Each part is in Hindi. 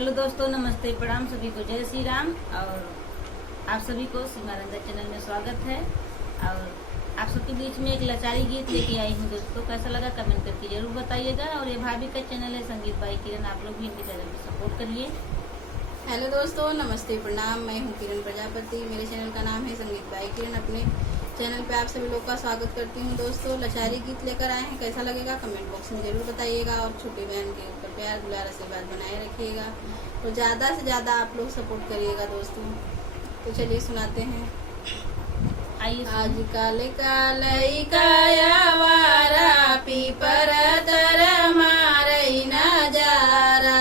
हेलो दोस्तों, नमस्ते, प्रणाम सभी को, जय श्री राम। और आप सभी को सीमानंदा चैनल में स्वागत है। और आप सबके बीच में एक लाचारी गीत लेके आई हूँ दोस्तों। कैसा लगा कमेंट करके जरूर बताइएगा। और ये भाभी का चैनल है संगीत बाई किरण, आप लोग भी इनके चैनल को सपोर्ट करिए। हेलो दोस्तों, नमस्ते, प्रणाम। मैं हूँ किरण प्रजापति। मेरे चैनल का नाम है संगीत बाई किरण। अपने चैनल पे आप सभी लोग का स्वागत करती हूँ दोस्तों। लाचारी गीत लेकर आए हैं, कैसा लगेगा कमेंट बॉक्स में जरूर बताइएगा। और छोटी बहन के ऊपर प्यार दुलार आशीर्वाद बनाए रखिएगा। तो ज़्यादा से ज़्यादा आप लोग सपोर्ट करिएगा दोस्तों। तो चलिए सुनाते हैं। आइए। आजकल का लइका आवारा पीपर तर मारई नजारा।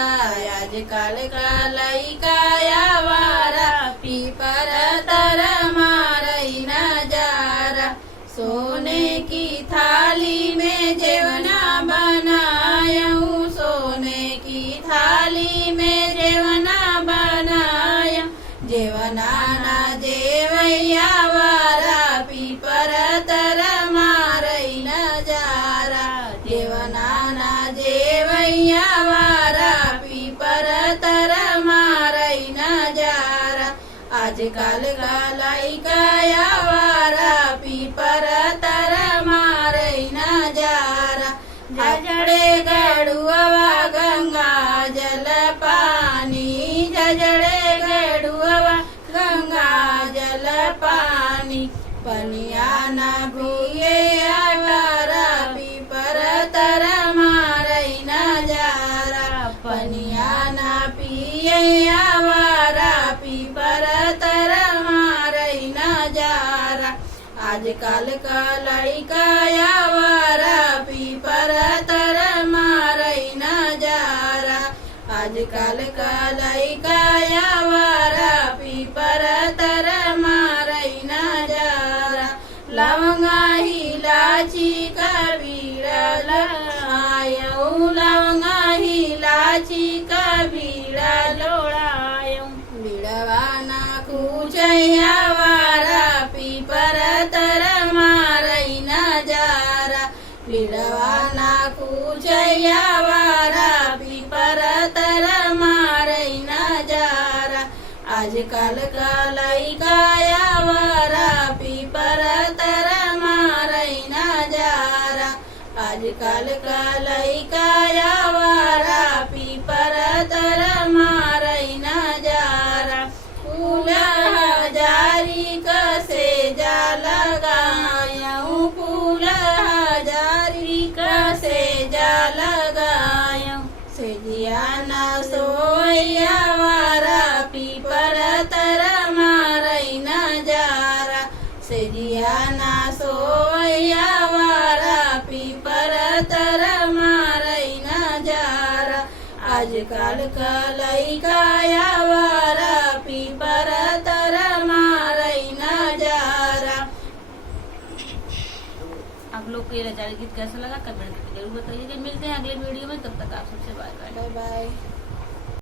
आजकल का लइका आवारा पीपर तर मारई नजारा। सोने की थाली में जेवना बनायूं, सोने की थाली में जेवना बनाया। जेवना ना जेवैया वारा पीपर तर मारई नजारा। जेवना ना जेवैया वारा पीपर तर मारई नजारा। आजकल का लइका आवारा पीपर तर मारई नजारा। जजड़े गड़ुआ गंगा जल पानी, जजड़े गड़ुआ गंगा जल पानी। पनिया न भूये आवारा पीपर तर मारई नजारा। पनिया न पिए आवारा पीपर तर मारई नजारा। आजकल का लइका आवारा पीपर तर मारई नजारा। आजकल का लइका आवारा पीपर तर मारई नजारा। लवंगा इलाची का बीड़ा लगायूं, लवंगा इलाची का बीड़ा लोड़ायूं। बीड़वा ना खूचैया वारा पीपर तर मारई नजारा। बीड़वा ना खूचैया वारा पीपर तर मारई नजारा। आजकल का लइका आवारा पीपर तर मारई नजारा। आजकल का लइका आवारा पीपर तर मारई नजारा। फूल हजारी का सेजा लगायूं, फूल हजारी का सेजा लगायूं। सेजिया ना सोया वारा पीपर तर मारई नजारा। सेजिया ना सोया वारा पीपर तर मारई नजारा। आजकल का लइका आवारा पीपर तर मारई नजारा। आप लोग को ये लाचारी गीत कैसा लगा कमेंट करके जरूर बताइएगा। मिलते हैं अगले वीडियो में, तब तक आप सबसे बाय बाय। Bye bye.